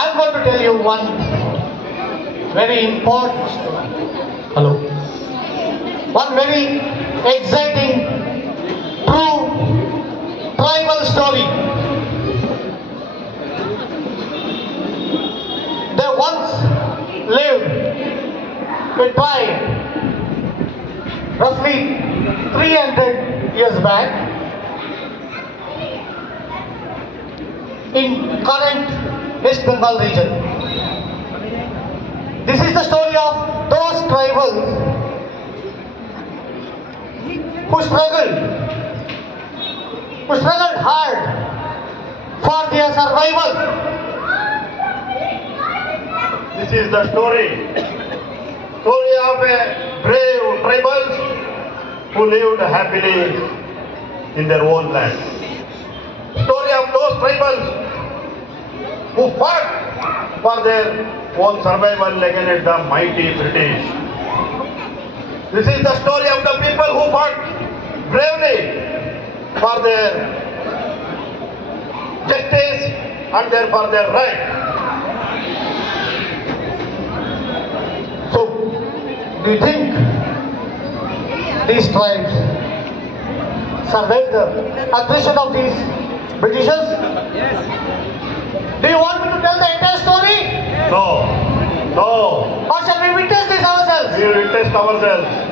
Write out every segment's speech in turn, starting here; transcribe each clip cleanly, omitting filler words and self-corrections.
I'm going to tell you one very important, hello, one very exciting, true tribal story. There once lived a tribe roughly 300 years back in current West Bengal region. This is the story of those tribals who struggled hard for their survival. This is the story of a brave tribals who lived happily in their own land. Story of those tribals who fought for their own survival against the mighty British. This is the story of the people who fought bravely for their justice and for their right. So, do you think these tribes survived the aggression of these Britishers? Do you want me to tell the entire story? No. Or shall we witness this ourselves? We will test ourselves.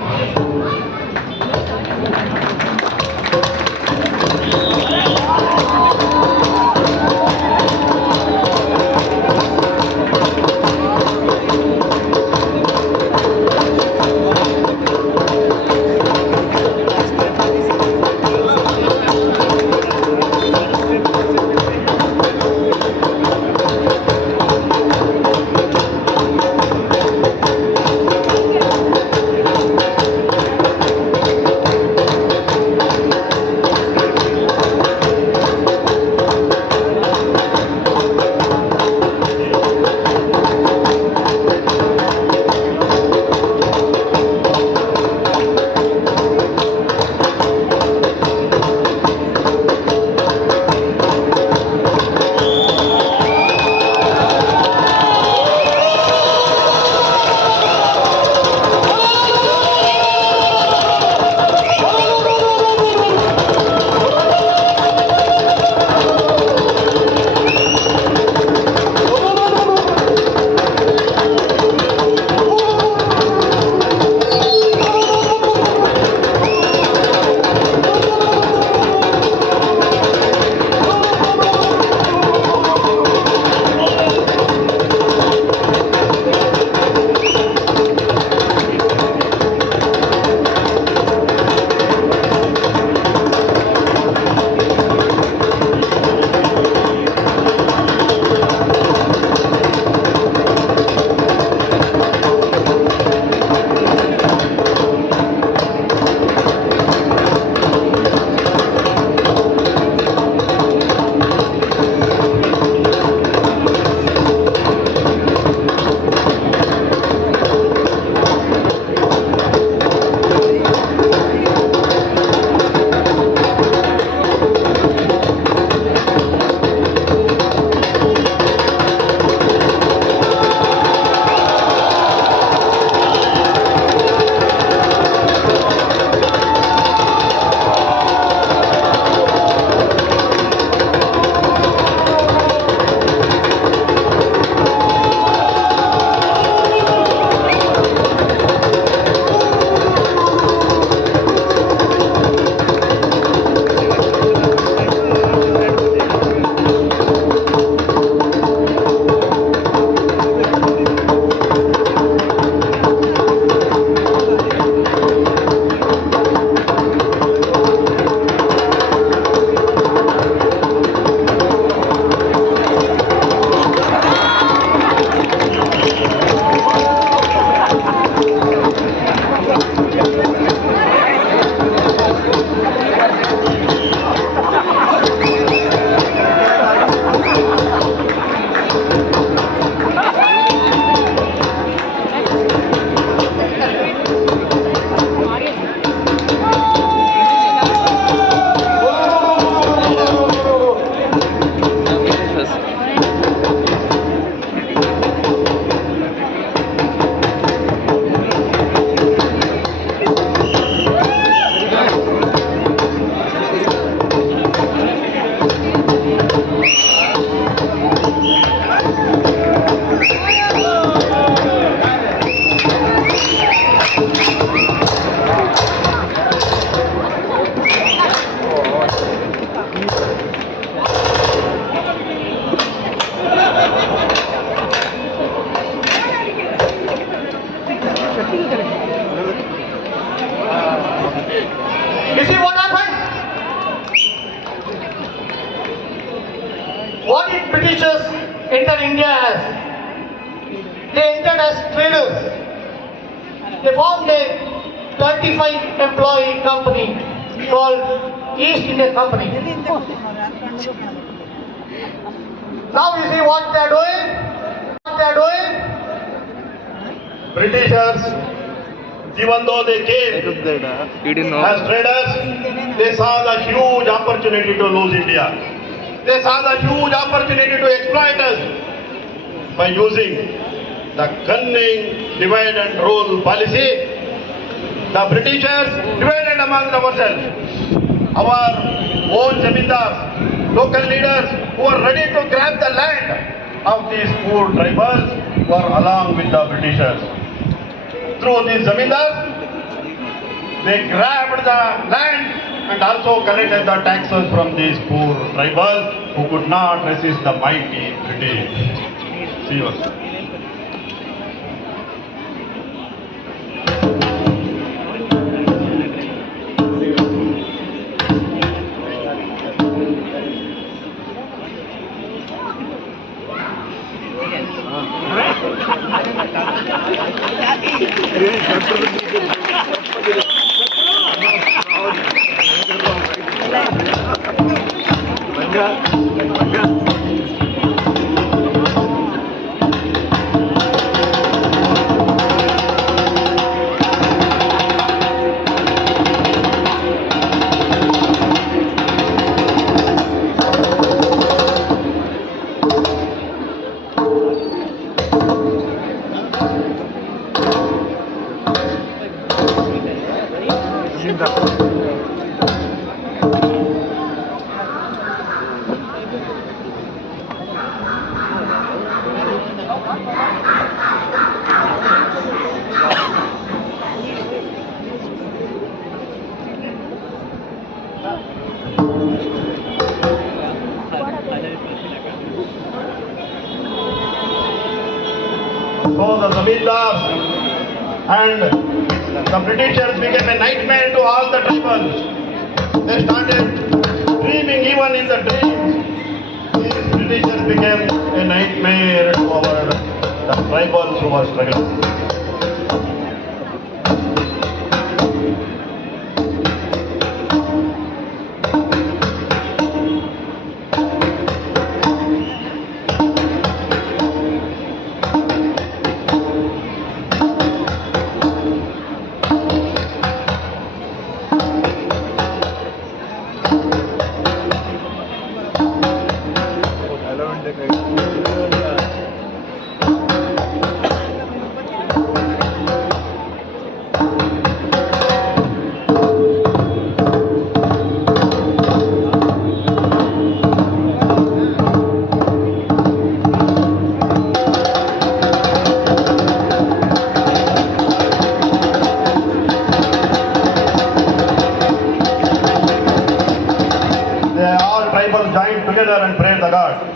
entered India as, they entered as traders. They formed a 25-employee company called East India Company. Now you see what they are doing? What they are doing? Britishers, even though they came as traders, they saw the huge opportunity to lose India. They saw the huge opportunity to exploit us by using the cunning divide and rule policy. The Britishers divided among themselves. Our own zamindars, local leaders who were ready to grab the land of these poor tribals were along with the Britishers. Through these zamindars, they grabbed the land and also collected the taxes from these poor tribals who could not resist the mighty British. See you. So the zamindars and the Britishers became a nightmare to all the tribals. They started dreaming even in the dreams. These Britishers became a nightmare to the tribals who were struggling. Joined together and prayed the God.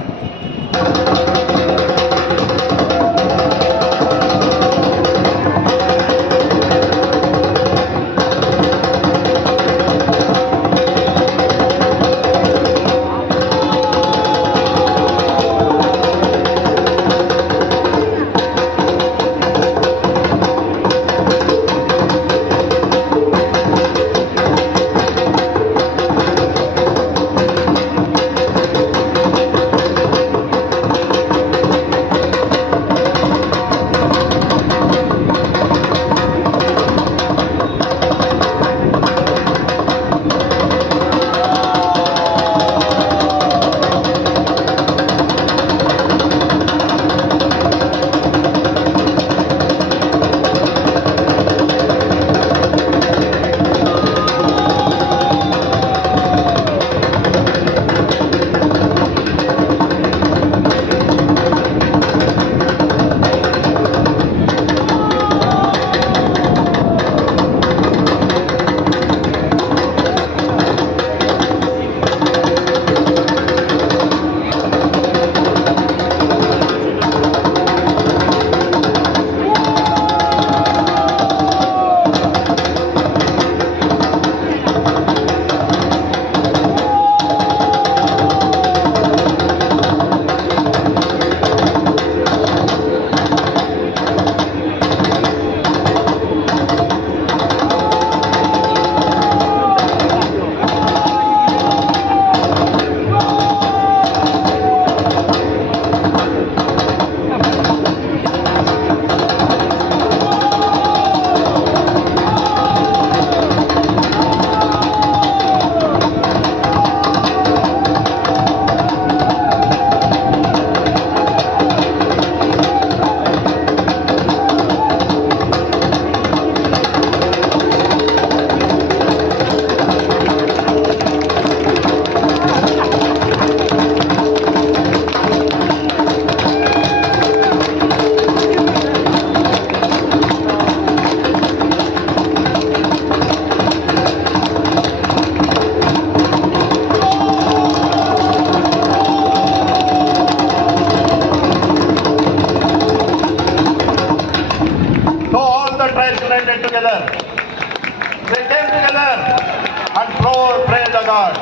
God.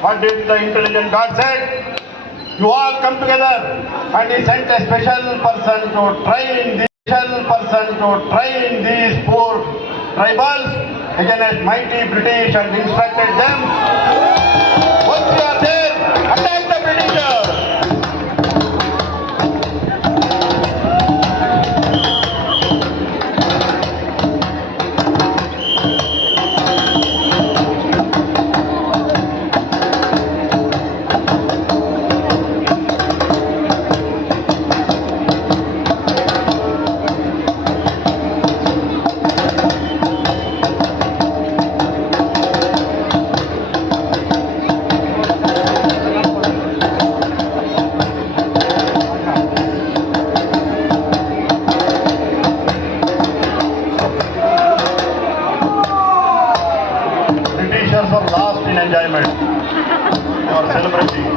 What did the intelligent God said? You all come together, and he sent a special person to train these poor tribals against mighty British and instructed them, once you are there, attack the Britishers. Britishers were lost in enjoyment. They were celebrating.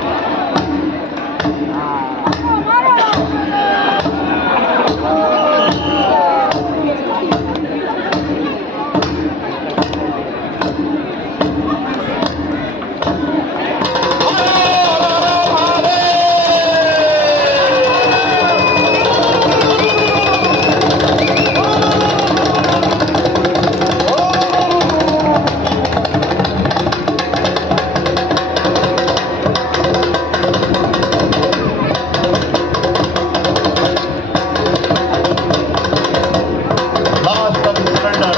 Last of surrender.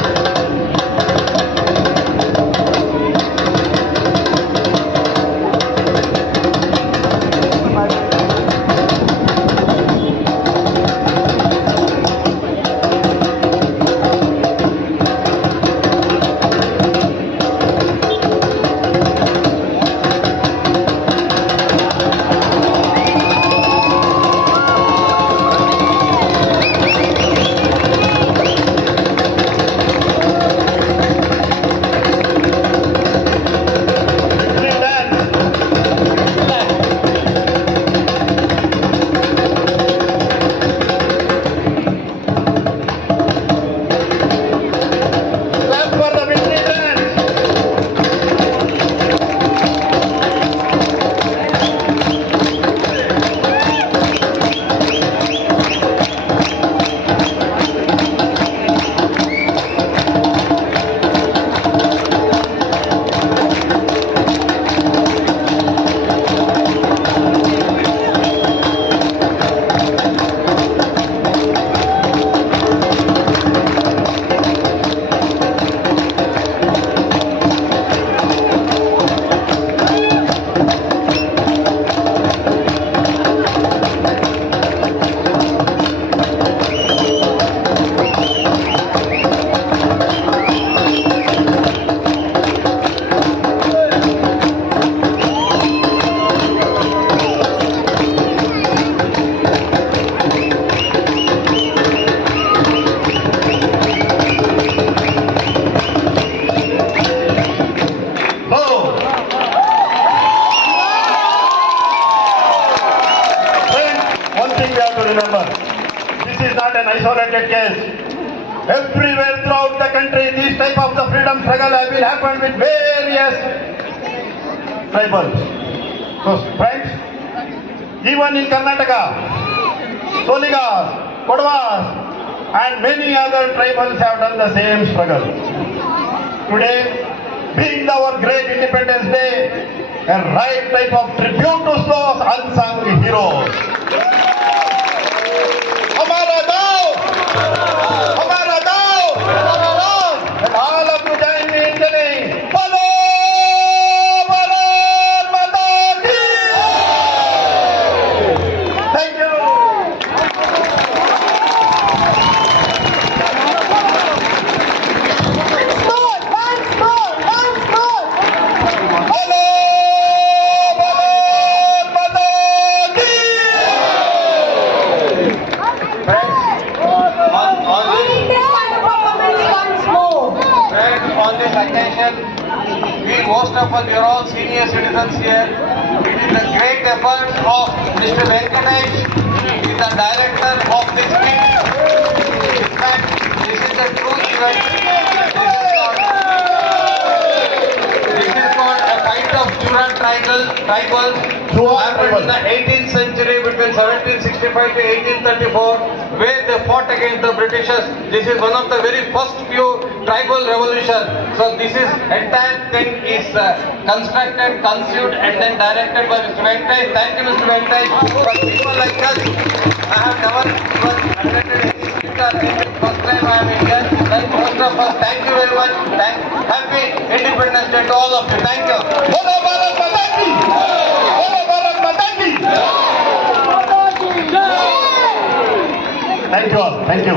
Victory dance. Clap for the victory dance. So, friends, one thing we have to remember, this is not an isolated case. Everywhere throughout the country, these type of the freedom struggle has been happened with various tribals. So, friends, even in Karnataka, Soligas, Kodwas, and many other tribals have done the same struggle. Today, being our great Independence Day, a right type of tribute to those unsung heroes. Hamara Dao! Hamara Dao! And all of you join me in saying, Bolo Bharat Mata Ki! Thank you. Bolo Bharat Mata Ki! On this occasion, we most of us, we are all senior citizens here. It is the great efforts of Mr. Venkatesh, he is the director of this meeting. In fact, this is a true event. This is called a kind tribals Chua happened in tribal. the 18th century between 1765 to 1834, where they fought against the Britishers. This is one of the very first few tribal revolution. So this is entire thing is constructed, conceived, and then directed by Mr. Venkatesh. Thank you, Mr. Venkatesh. For people like us, I have never even attended any speaker. This is first time I am here. Then most of us, thank you very much. Happy Independence Day to all of you. Thank you. Bola Bharat Mata ki! Bola Bharat Mata ki! Thank you all. Thank you.